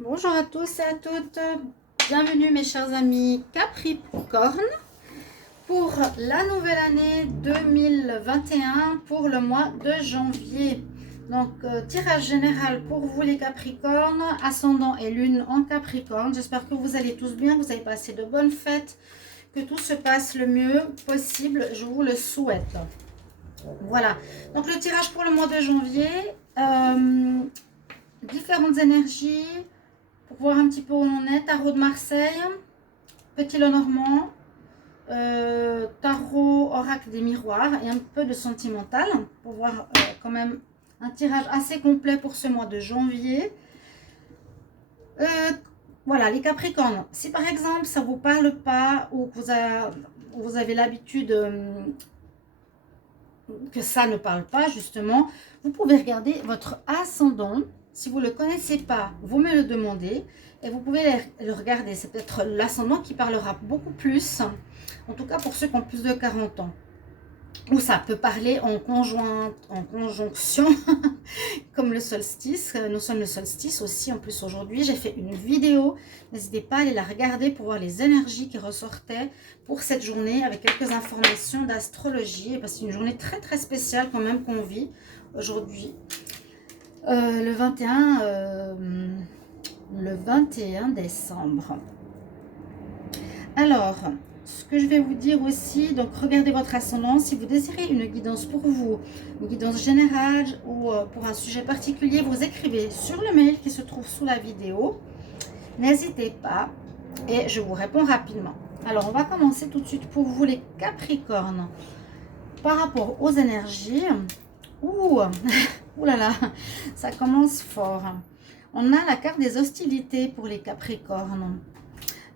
Bonjour à tous et à toutes, bienvenue mes chers amis Capricorne pour la nouvelle année 2021 pour le mois de janvier. Donc tirage général pour vous les Capricornes, ascendant et lune en Capricorne. J'espère que vous allez tous bien, que vous avez passé de bonnes fêtes, que tout se passe le mieux possible, je vous le souhaite. Voilà, donc le tirage pour le mois de janvier, différentes énergies. Pour voir un petit peu où on est, tarot de Marseille, petit Lenormand, tarot oracle des miroirs et un peu de sentimental pour voir quand même un tirage assez complet pour ce mois de janvier. Voilà, les Capricornes, si par exemple ça ne vous parle pas ou que vous avez l'habitude que ça ne parle pas justement, vous pouvez regarder votre ascendant. Si vous ne le connaissez pas, vous me le demandez et vous pouvez le regarder. C'est peut-être l'ascendant qui parlera beaucoup plus, en tout cas pour ceux qui ont plus de 40 ans. Ou ça peut parler en conjonction, comme le solstice. Nous sommes le solstice aussi en plus aujourd'hui. J'ai fait une vidéo, n'hésitez pas à aller la regarder pour voir les énergies qui ressortaient pour cette journée avec quelques informations d'astrologie. C'est une journée très très spéciale quand même qu'on vit aujourd'hui. Le 21 décembre. Alors, ce que je vais vous dire aussi, donc regardez votre ascendant. Si vous désirez une guidance pour vous, une guidance générale ou pour un sujet particulier, vous écrivez sur le mail qui se trouve sous la vidéo. N'hésitez pas et je vous réponds rapidement. Alors, on va commencer tout de suite pour vous les Capricornes. Par rapport aux énergies, ouh là là, ça commence fort. On a la carte des hostilités pour les Capricornes.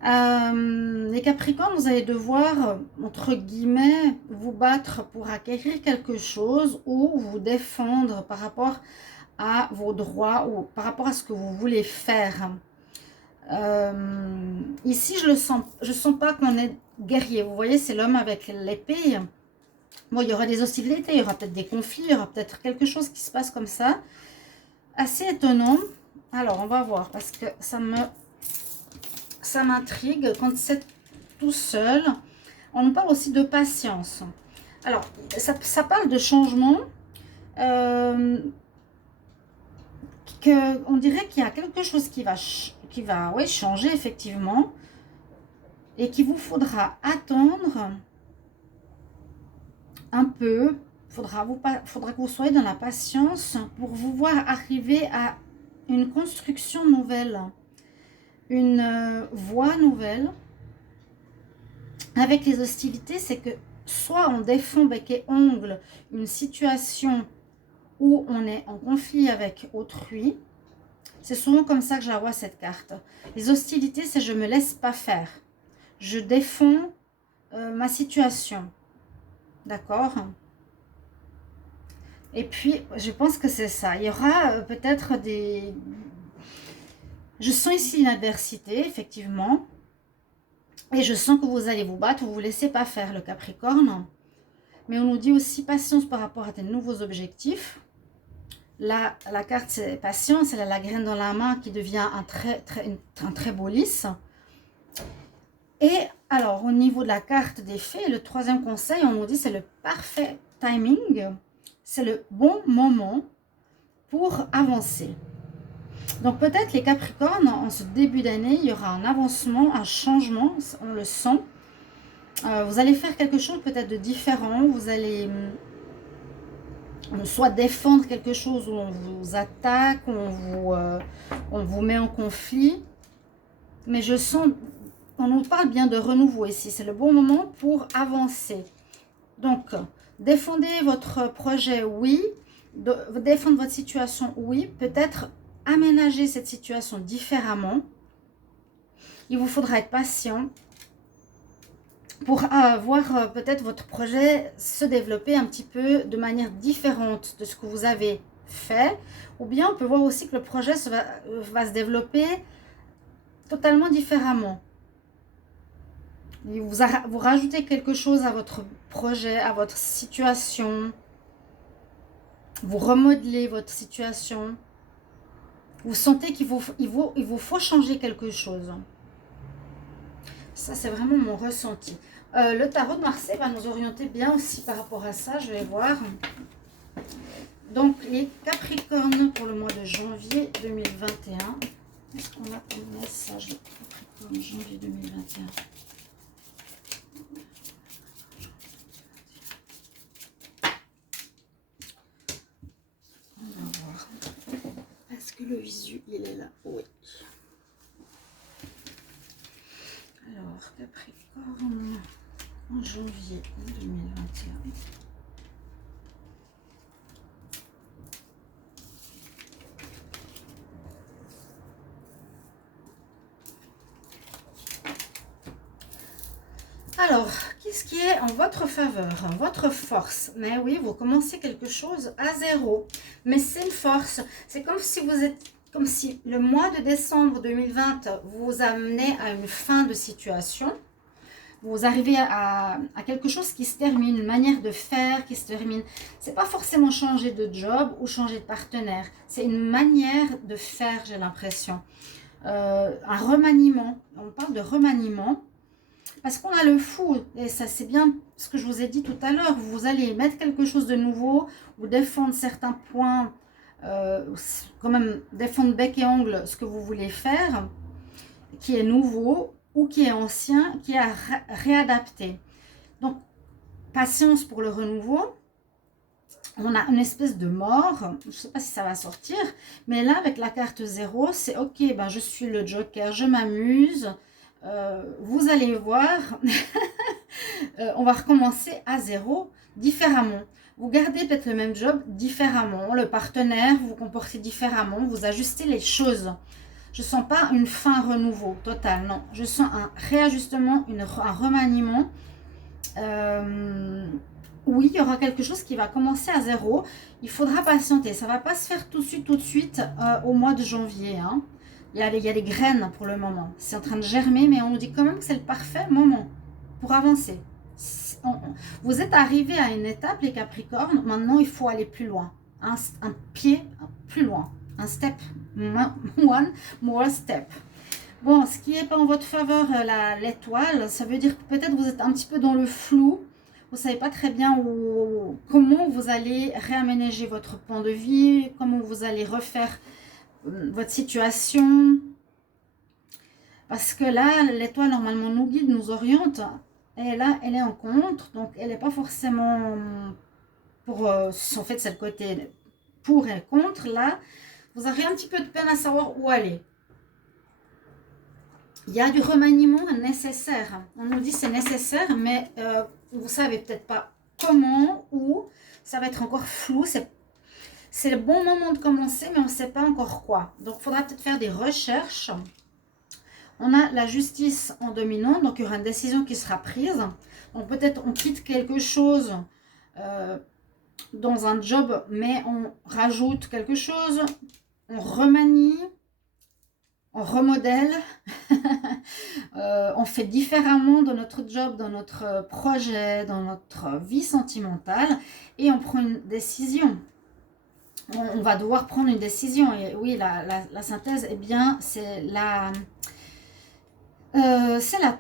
Les Capricornes, vous allez devoir, entre guillemets, vous battre pour acquérir quelque chose ou vous défendre par rapport à vos droits ou par rapport à ce que vous voulez faire. Ici, je sens pas qu'on est guerrier. Vous voyez, c'est l'homme avec l'épée. Bon, il y aura des hostilités, il y aura peut-être des conflits, il y aura peut-être quelque chose qui se passe comme ça. Assez étonnant. Alors, on va voir parce que ça m'intrigue quand c'est tout seul. On nous parle aussi de patience. Alors, ça parle de changement. On dirait qu'il y a quelque chose qui va changer effectivement et qu'il vous faudra attendre un peu. Faudra que vous soyez dans la patience pour vous voir arriver à une construction nouvelle, une voie nouvelle. Avec les hostilités, c'est que soit on défend bec et ongle une situation où on est en conflit avec autrui. C'est souvent comme ça que je la vois cette carte. Les hostilités, c'est je me laisse pas faire. Je défends ma situation. D'accord ? Et puis, je pense que c'est ça. Il y aura peut-être des... Je sens ici une adversité, effectivement. Et je sens que vous allez vous battre, vous ne vous laissez pas faire, le Capricorne. Mais on nous dit aussi patience par rapport à tes nouveaux objectifs. Là, la carte, c'est patience. Elle a la graine dans la main qui devient un très beau lys. Et alors, au niveau de la carte des fées, le troisième conseil, on nous dit c'est le parfait timing. C'est le bon moment pour avancer. Donc peut-être les Capricornes, en ce début d'année, il y aura un avancement, un changement, on le sent. Vous allez faire quelque chose peut-être de différent. Vous allez soit défendre quelque chose où on vous attaque, on vous met en conflit. Mais je sens, on nous parle bien de renouveau ici. C'est le bon moment pour avancer. Donc, défendez votre projet, oui. Défendre votre situation, oui. Peut-être aménager cette situation différemment. Il vous faudra être patient pour voir peut-être votre projet se développer un petit peu de manière différente de ce que vous avez fait. Ou bien on peut voir aussi que le projet va se développer totalement différemment. Vous rajoutez quelque chose à votre projet, à votre situation. Vous remodelez votre situation. Vous sentez qu'il vous faut changer quelque chose. Ça, c'est vraiment mon ressenti. Le tarot de Marseille va nous orienter bien aussi par rapport à ça. Je vais voir. Donc, les Capricornes pour le mois de janvier 2021. Qu'est-ce qu'on a comme message de Capricorne janvier 2021? On va voir. Est-ce que le visu, il est là? Oui. Alors, Capricorne en janvier 2021. Alors, qu'est-ce qui est en votre faveur, en votre force? Mais oui, vous commencez quelque chose à zéro. Mais c'est une force. C'est comme si le mois de décembre 2020 vous amenait à une fin de situation. Vous arrivez à quelque chose qui se termine, une manière de faire qui se termine. C'est pas forcément changer de job ou changer de partenaire. C'est une manière de faire, j'ai l'impression. Un remaniement. On parle de remaniement. Parce qu'on a le fou, et ça c'est bien ce que je vous ai dit tout à l'heure, vous allez mettre quelque chose de nouveau, ou défendre certains points, quand même défendre bec et ongle ce que vous voulez faire, qui est nouveau, ou qui est ancien, qui est réadapté. Donc, patience pour le renouveau. On a une espèce de mort, je ne sais pas si ça va sortir, mais là avec la carte 0, c'est ok, ben, je suis le joker, je m'amuse. Vous allez voir, on va recommencer à zéro, différemment. Vous gardez peut-être le même job différemment, le partenaire, vous vous comportez différemment, vous ajustez les choses. Je ne sens pas une fin renouveau total, non. Je sens un réajustement, un remaniement. Oui, il y aura quelque chose qui va commencer à zéro. Il faudra patienter, ça ne va pas se faire tout de suite au mois de janvier, hein. Il y a des graines pour le moment. C'est en train de germer, mais on nous dit quand même que c'est le parfait moment pour avancer. Vous êtes arrivé à une étape, les Capricornes. Maintenant, il faut aller plus loin. Un pied plus loin. Un step. One more step. Bon, ce qui n'est pas en votre faveur, l'étoile, ça veut dire que peut-être vous êtes un petit peu dans le flou. Vous ne savez pas très bien comment vous allez réaménager votre point de vie, comment vous allez refaire votre situation, parce que là l'étoile normalement nous guide, nous oriente, et là elle est en contre, donc elle n'est pas forcément pour en fait c'est le côté pour et contre. Là vous avez un petit peu de peine à savoir où aller. Il y a du remaniement nécessaire, on nous dit c'est nécessaire, mais vous savez peut-être pas comment, ou ça va être encore flou. C'est le bon moment de commencer, mais on ne sait pas encore quoi. Donc, il faudra peut-être faire des recherches. On a la justice en dominant, donc il y aura une décision qui sera prise. Donc, peut-être on quitte quelque chose dans un job, mais on rajoute quelque chose, on remanie, on remodèle, on fait différemment dans notre job, dans notre projet, dans notre vie sentimentale, et on prend une décision. On va devoir prendre une décision. Et oui, la synthèse, eh bien, c'est la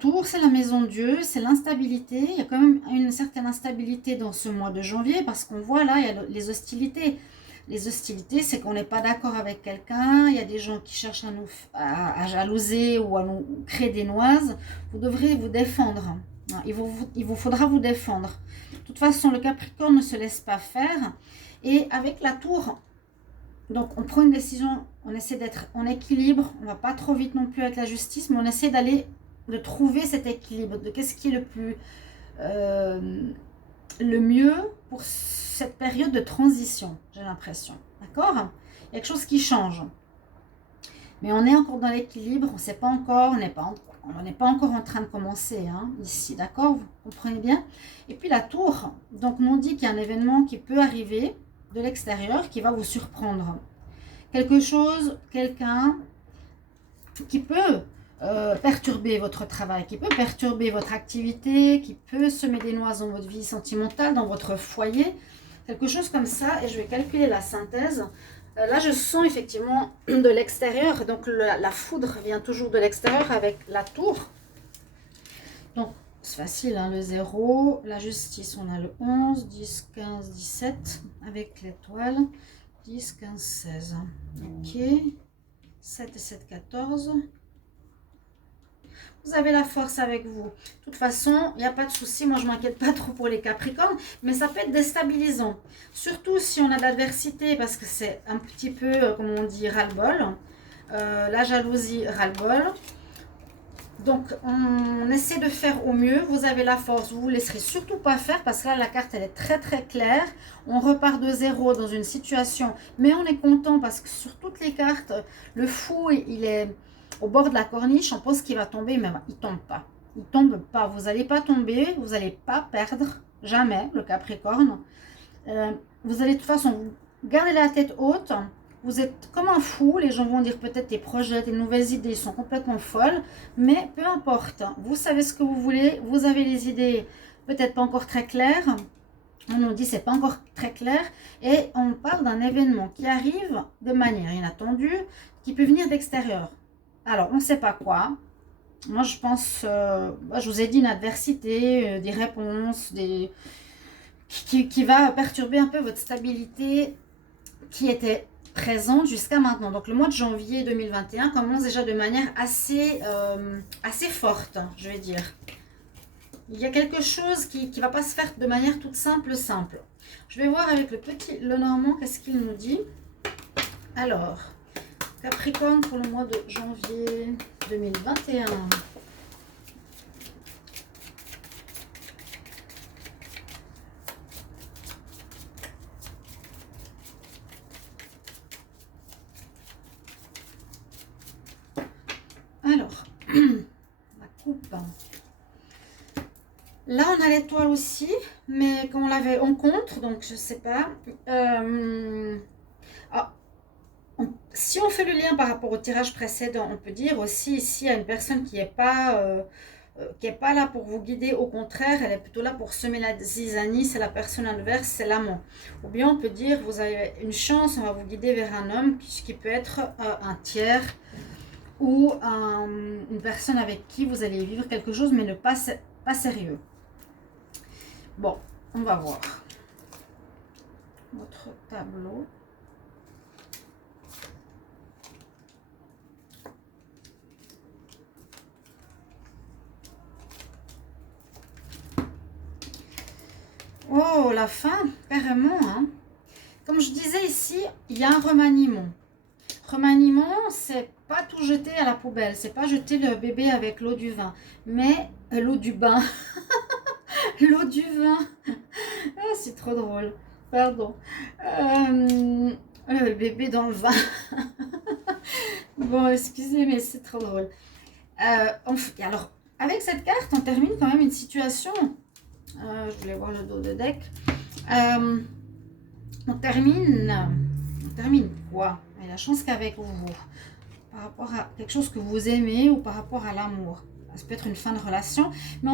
tour, c'est la maison de Dieu, c'est l'instabilité. Il y a quand même une certaine instabilité dans ce mois de janvier, parce qu'on voit là, il y a les hostilités. Les hostilités, c'est qu'on n'est pas d'accord avec quelqu'un. Il y a des gens qui cherchent à jalouser ou à nous créer des noises. Vous devrez vous défendre. Il vous faudra vous défendre. De toute façon, le Capricorne ne se laisse pas faire. Et avec la tour, donc on prend une décision, on essaie d'être en équilibre, on ne va pas trop vite non plus avec la justice, mais on essaie de trouver cet équilibre, de qu'est-ce qui est le mieux pour cette période de transition, j'ai l'impression, d'accord? Il y a quelque chose qui change, mais on est encore dans l'équilibre, on ne sait pas encore, on n'est pas encore en train de commencer, hein, ici, d'accord? Vous comprenez bien? Et puis la tour, donc on dit qu'il y a un événement qui peut arriver de l'extérieur qui va vous surprendre. Quelque chose, quelqu'un qui peut perturber votre travail, qui peut perturber votre activité, qui peut semer des noises dans votre vie sentimentale, dans votre foyer, quelque chose comme ça. Et je vais calculer la synthèse. Là, je sens effectivement de l'extérieur. Donc, la foudre vient toujours de l'extérieur avec la tour. Donc, c'est facile, hein, le 0. La justice, on a le 11, 10, 15, 17 avec l'étoile. 10, 15, 16. Ok. 7 et 7, 14. Vous avez la force avec vous. De toute façon, il n'y a pas de souci. Moi, je ne m'inquiète pas trop pour les Capricornes. Mais ça peut être déstabilisant. Surtout si on a de l'adversité. Parce que c'est un petit peu, comme on dit, ras-le-bol. La jalousie, ras-le-bol. Donc, on essaie de faire au mieux. Vous avez la force. Vous ne vous laisserez surtout pas faire. Parce que là, la carte, elle est très, très claire. On repart de zéro dans une situation. Mais on est content parce que sur toutes les cartes, le fou, il est au bord de la corniche. On pense qu'il va tomber, mais il ne tombe pas. Il ne tombe pas. Vous n'allez pas tomber. Vous n'allez pas perdre. Jamais, le Capricorne. Vous allez de toute façon, vous gardez la tête haute. Vous êtes comme un fou, les gens vont dire peut-être tes projets, tes nouvelles idées sont complètement folles, mais peu importe, vous savez ce que vous voulez, vous avez les idées peut-être pas encore très claires, on nous dit c'est pas encore très clair, et on parle d'un événement qui arrive de manière inattendue, qui peut venir d'extérieur. Alors, on ne sait pas quoi. Moi, je pense, je vous ai dit une adversité, des réponses, qui va perturber un peu votre stabilité qui était présente jusqu'à maintenant. Donc le mois de janvier 2021 commence déjà de manière assez forte, je vais dire. Il y a quelque chose qui ne va pas se faire de manière toute simple. Je vais voir avec le petit Lenormand qu'est-ce qu'il nous dit. Alors, Capricorne pour le mois de janvier 2021. Alors, la coupe. Là, on a l'étoile aussi, mais comme on l'avait en contre, donc je sais pas. Si on fait le lien par rapport au tirage précédent, on peut dire aussi ici, il y a une personne qui n'est pas là pour vous guider. Au contraire, elle est plutôt là pour semer la zizanie. C'est la personne inverse, c'est l'amant. Ou bien on peut dire, vous avez une chance, on va vous guider vers un homme qui peut être un tiers ou une personne avec qui vous allez vivre quelque chose, mais ne pas sérieux. Bon, on va voir votre tableau. Oh, la fin, carrément, hein. Comme je disais ici, il y a un remaniement. Remaniement, c'est pas tout jeter à la poubelle, c'est pas jeter le bébé avec l'eau du vin, mais l'eau du bain. L'eau du vin. Ah, c'est trop drôle. Pardon. Le bébé dans le vin. Bon, excusez, mais c'est trop drôle. Alors, avec cette carte, on termine quand même une situation. Je voulais voir le dos de deck. On termine quoi? Et la chance qu'avec vous, par rapport à quelque chose que vous aimez ou par rapport à l'amour. Ça peut être une fin de relation, mais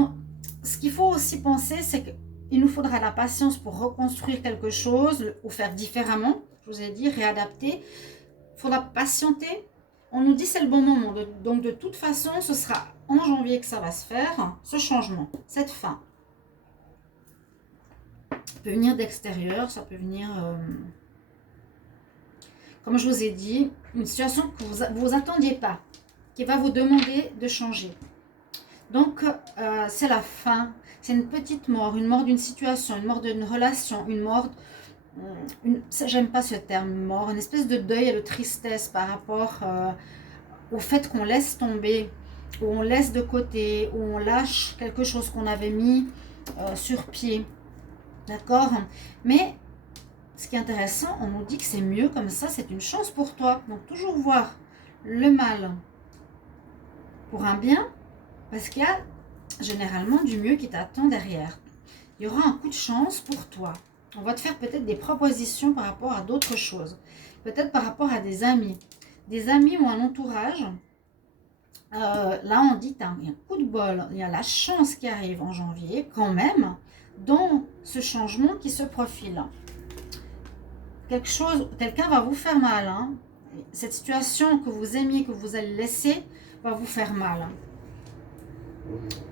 ce qu'il faut aussi penser, c'est qu'il nous faudra la patience pour reconstruire quelque chose ou faire différemment. Je vous ai dit, réadapter. Il faudra patienter. On nous dit c'est le bon moment. Donc de toute façon, ce sera en janvier que ça va se faire, ce changement, cette fin. Ça peut venir d'extérieur, ça peut venir, comme je vous ai dit, une situation que vous attendiez pas, qui va vous demander de changer. Donc, c'est la fin, c'est une petite mort, une mort d'une situation, une mort d'une relation, une mort, j'aime pas ce terme mort, une espèce de deuil et de tristesse par rapport au fait qu'on laisse tomber, où on laisse de côté, où on lâche quelque chose qu'on avait mis sur pied. D'accord? Mais ce qui est intéressant, on nous dit que c'est mieux comme ça, c'est une chance pour toi. Donc toujours voir le mal pour un bien, parce qu'il y a généralement du mieux qui t'attend derrière. Il y aura un coup de chance pour toi. On va te faire peut-être des propositions par rapport à d'autres choses. Peut-être par rapport à des amis. Des amis ou un entourage. Là, on dit, il y a un coup de bol, il y a la chance qui arrive en janvier quand même, dans ce changement qui se profile. quelque chose, quelqu'un va vous faire mal. Hein. Cette situation que vous aimiez, que vous allez laisser, va vous faire mal.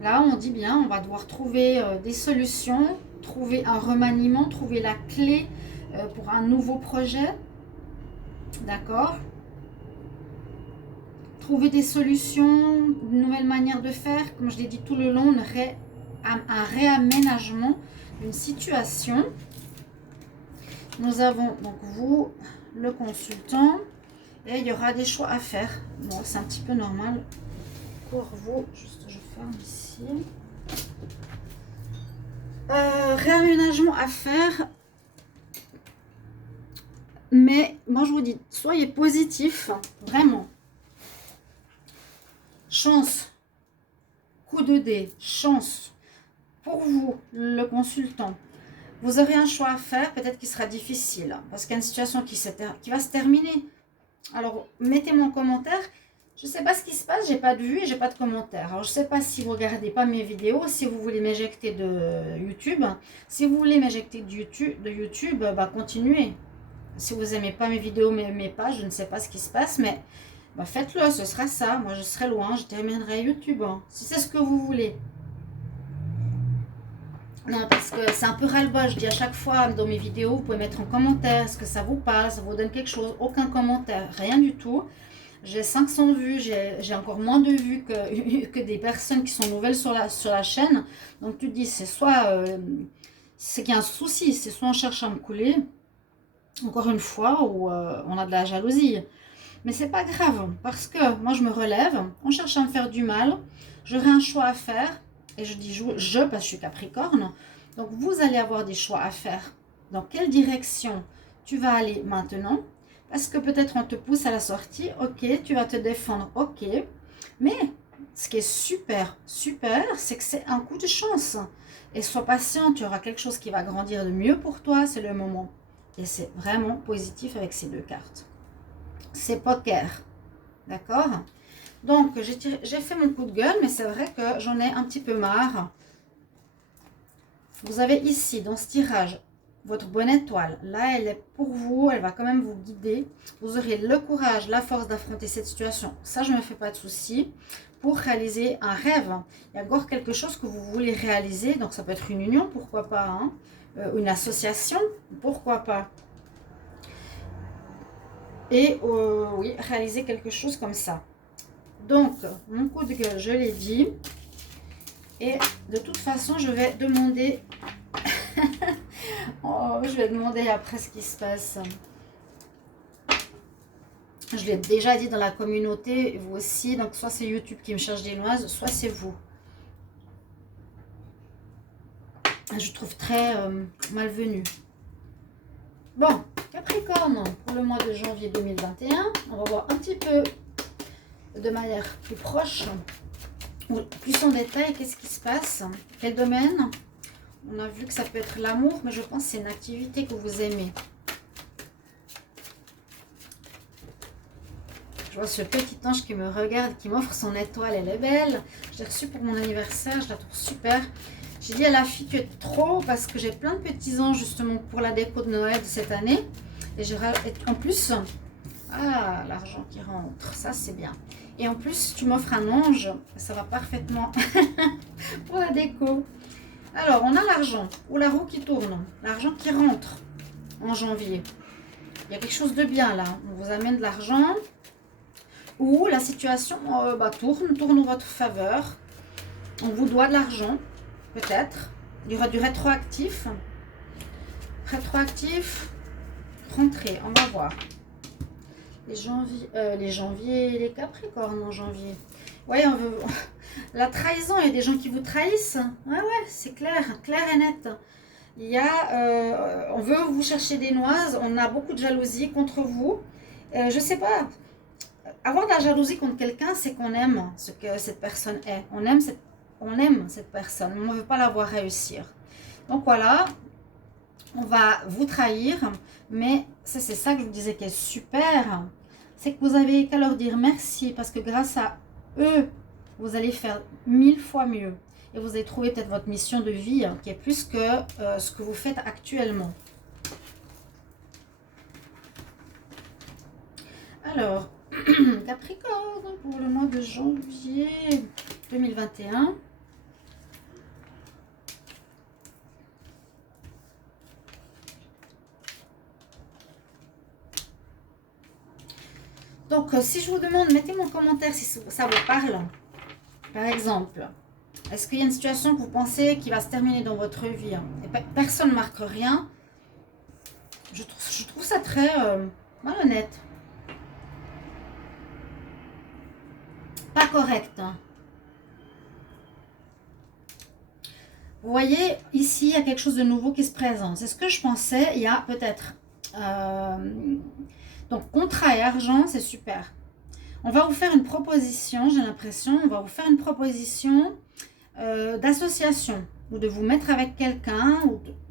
Là, on dit bien, on va devoir trouver des solutions, trouver un remaniement, trouver la clé pour un nouveau projet. D'accord? Trouver des solutions, une nouvelle manière de faire, comme je l'ai dit tout le long, un réaménagement d'une situation. Nous avons donc vous, le consultant, et il y aura des choix à faire. Bon, c'est un petit peu normal pour vous. Juste, je ferme ici. Réaménagement à faire. Mais moi, je vous dis, soyez positif, vraiment. Chance, coup de dé, chance pour vous, le consultant. Vous aurez un choix à faire, peut-être qu'il sera difficile, parce qu'il y a une situation qui va se terminer. Alors, mettez-moi en commentaire. Je ne sais pas ce qui se passe, j'ai pas de vue et j'ai pas de commentaire. Alors, je ne sais pas si vous ne regardez pas mes vidéos, si vous voulez m'éjecter de YouTube. Si vous voulez m'éjecter de YouTube, bah, continuez. Si vous n'aimez pas mes vidéos, mes pages, je ne sais pas ce qui se passe, mais bah, faites-le, ce sera ça. Moi, je serai loin, je terminerai YouTube, hein, si c'est ce que vous voulez. Non, parce que c'est un peu ras-le-bol. Je dis à chaque fois dans mes vidéos, vous pouvez mettre en commentaire, est-ce que ça vous parle, ça vous donne quelque chose. Aucun commentaire, rien du tout. J'ai 500 vues, j'ai encore moins de vues que des personnes qui sont nouvelles sur la chaîne. Donc tu te dis, c'est soit c'est qu'il y a un souci, c'est soit on cherche à me couler, encore une fois, ou on a de la jalousie. Mais c'est pas grave, parce que moi je me relève, on cherche à me faire du mal, j'aurai un choix à faire, et je dis je parce que je suis Capricorne, donc vous allez avoir des choix à faire. Dans quelle direction tu vas aller maintenant? Parce que peut-être on te pousse à la sortie, ok, tu vas te défendre, ok, mais ce qui est super, c'est que c'est un coup de chance. Et sois patient, tu auras quelque chose qui va grandir de mieux pour toi, c'est le moment. Et c'est vraiment positif avec ces deux cartes. C'est poker, d'accord? Donc, j'ai fait mon coup de gueule, mais c'est vrai que j'en ai un petit peu marre. Vous avez ici, dans ce tirage, votre bonne étoile. Là, elle est pour vous, elle va quand même vous guider. Vous aurez le courage, la force d'affronter cette situation. Ça, je ne me fais pas de soucis. Pour réaliser un rêve. Il y a encore quelque chose que vous voulez réaliser. Donc, ça peut être une union, pourquoi pas, hein? Une association, pourquoi pas. Et oui, réaliser quelque chose comme ça. Donc, mon coup de gueule, je l'ai dit. Et de toute façon, je vais demander... oh, je vais demander après ce qui se passe. Je l'ai déjà dit dans la communauté, vous aussi. Donc, soit c'est YouTube qui me cherche des noises, soit c'est vous. Je trouve très malvenu. Bon, Capricorne, pour le mois de janvier 2021, on va voir un petit peu de manière plus proche, ou plus en détail, qu'est-ce qui se passe, quel domaine. On a vu que ça peut être l'amour, mais je pense que c'est une activité que vous aimez. Je vois ce petit ange qui me regarde, qui m'offre son étoile, elle est belle. Je l'ai reçue pour mon anniversaire, je la trouve super. J'ai dit à la fille, tu es trop, parce que j'ai plein de petits anges justement pour la déco de Noël de cette année. Et en plus, ah, l'argent qui rentre, ça c'est bien. Et en plus, tu m'offres un ange, ça va parfaitement pour la déco. Alors, on a l'argent, ou la roue qui tourne, l'argent qui rentre en janvier. Il y a quelque chose de bien là, on vous amène de l'argent, ou la situation tourne en votre faveur. On vous doit de l'argent, peut-être. Il y aura du rétroactif. Rétroactif, rentrée, on va voir. Les Capricornes en janvier. Ouais, on veut... La trahison, il y a des gens qui vous trahissent. Ouais, c'est clair et net. Il y a... on veut vous chercher des noises. On a beaucoup de jalousie contre vous. Je sais pas. Avoir de la jalousie contre quelqu'un, c'est qu'on aime ce que cette personne est. On aime cette personne, mais on ne veut pas la voir réussir. Donc voilà, on va vous trahir, mais c'est ça que je vous disais qui est super, c'est que vous avez qu'à leur dire merci, parce que grâce à eux, vous allez faire 1000 fois mieux. Et vous allez trouver peut-être votre mission de vie, qui est plus que ce que vous faites actuellement. Alors, Capricorne, pour le mois de janvier 2021. Donc, si je vous demande, mettez-moi en commentaire si ça vous parle. Par exemple, est-ce qu'il y a une situation que vous pensez qui va se terminer dans votre vie et personne ne marque rien? Je trouve ça très malhonnête. Pas correct. Vous voyez, ici, il y a quelque chose de nouveau qui se présente. C'est ce que je pensais il y a peut-être... donc, contrat et argent, c'est super. On va vous faire une proposition, j'ai l'impression, on va vous faire une proposition d'association ou de vous mettre avec quelqu'un.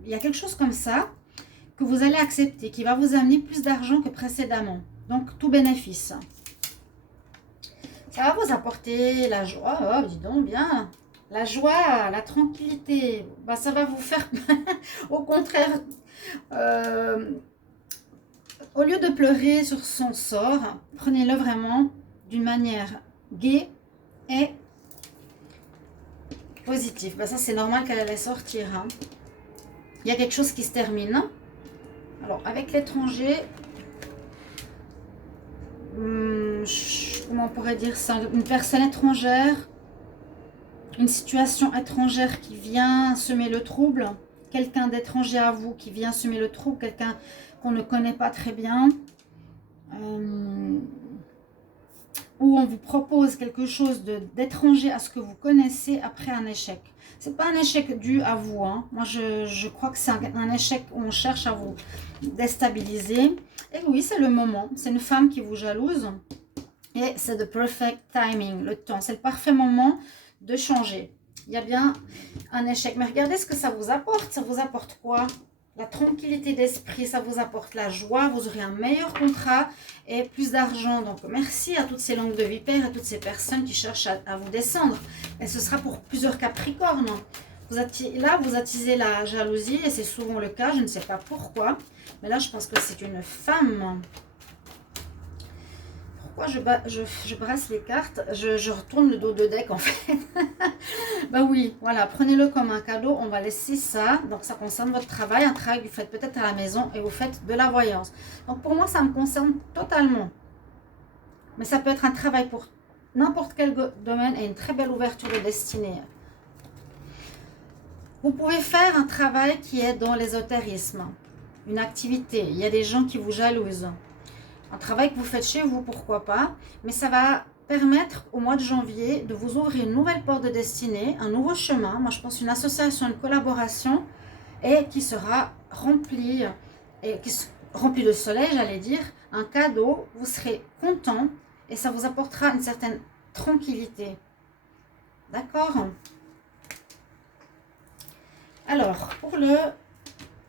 Il y a quelque chose comme ça que vous allez accepter, qui va vous amener plus d'argent que précédemment. Donc, tout bénéfice. Ça va vous apporter la joie, oh, dis donc bien, la joie, la tranquillité. Bah, ça va vous faire, au contraire, au lieu de pleurer sur son sort, prenez-le vraiment d'une manière gaie et positive. Bah, ça, c'est normal qu'elle allait sortir. Hein. Il y a quelque chose qui se termine. Alors, avec l'étranger, comment on pourrait dire ça? Une personne étrangère, une situation étrangère qui vient semer le trouble. Quelqu'un d'étranger à vous qui vient semer le trouble. Quelqu'un qu'on ne connaît pas très bien. Où on vous propose quelque chose d'étranger à ce que vous connaissez après un échec. C'est pas un échec dû à vous. Hein. Moi, je crois que c'est un échec où on cherche à vous déstabiliser. Et oui, c'est le moment. C'est une femme qui vous jalouse. Et c'est the perfect timing, le temps. C'est le parfait moment de changer. Il y a bien un échec. Mais regardez ce que ça vous apporte. Ça vous apporte quoi? La tranquillité d'esprit, ça vous apporte la joie, vous aurez un meilleur contrat et plus d'argent. Donc, merci à toutes ces langues de vipère, à toutes ces personnes qui cherchent à vous descendre. Et ce sera pour plusieurs Capricornes. Là, vous attisez la jalousie et c'est souvent le cas, je ne sais pas pourquoi. Mais là, je pense que c'est une femme. Pourquoi je brasse les cartes? Je retourne le dos de deck en fait. Bah oui, voilà, prenez-le comme un cadeau. On va laisser ça. Donc ça concerne votre travail, un travail que vous faites peut-être à la maison et vous faites de la voyance. Donc pour moi, ça me concerne totalement. Mais ça peut être un travail pour n'importe quel domaine et une très belle ouverture de destinée. Vous pouvez faire un travail qui est dans l'ésotérisme, une activité. Il y a des gens qui vous jalousent. Un travail que vous faites chez vous, pourquoi pas. Mais ça va permettre au mois de janvier de vous ouvrir une nouvelle porte de destinée, un nouveau chemin. Moi, je pense une association, une collaboration et qui sera remplie, remplie de soleil, j'allais dire. Un cadeau, vous serez content et ça vous apportera une certaine tranquillité. D'accord? Alors, pour le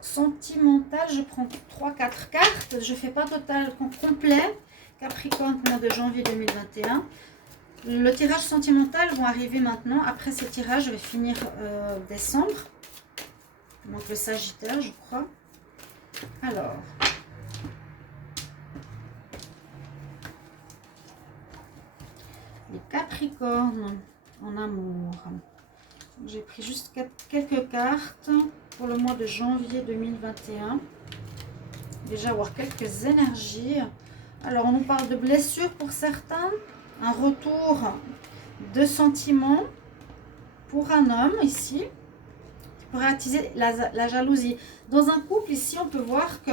sentimental, je prends 3-4 cartes. Je ne fais pas total complet. Capricorne, mois de janvier 2021. Le tirage sentimental vont arriver maintenant. Après ce tirage, je vais finir décembre. Donc le Sagittaire, je crois. Alors. Les Capricornes en amour. J'ai pris juste quelques cartes pour le mois de janvier 2021. Déjà avoir quelques énergies. Alors, on nous parle de blessures pour certains. Un retour de sentiments pour un homme ici. Pour attiser la jalousie. Dans un couple ici, on peut voir que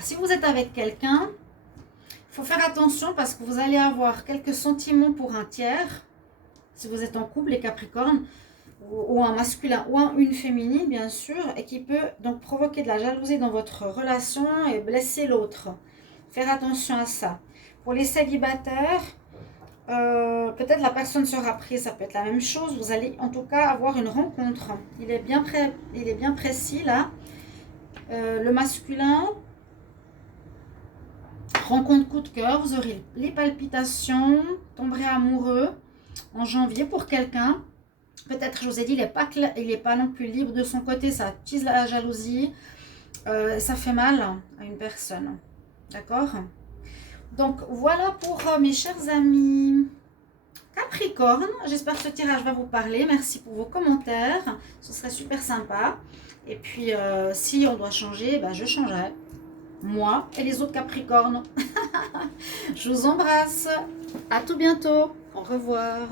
si vous êtes avec quelqu'un, il faut faire attention parce que vous allez avoir quelques sentiments pour un tiers. Si vous êtes en couple, les Capricornes, ou un masculin ou une féminine, bien sûr, et qui peut donc provoquer de la jalousie dans votre relation et blesser l'autre. Faire attention à ça. Pour les célibataires, peut-être la personne sera prise, ça peut être la même chose. Vous allez en tout cas avoir une rencontre. Il est bien précis là. Le masculin, rencontre coup de cœur, vous aurez les palpitations, tomberez amoureux en janvier pour quelqu'un. Peut-être, je vous ai dit, il n'est pas non plus libre de son côté, ça attise la jalousie, ça fait mal à une personne. D'accord? Donc, voilà pour mes chers amis Capricorne. J'espère que ce tirage va vous parler. Merci pour vos commentaires. Ce serait super sympa. Et puis, si on doit changer, ben, je changerai. Moi et les autres Capricornes. Je vous embrasse. À tout bientôt. Au revoir.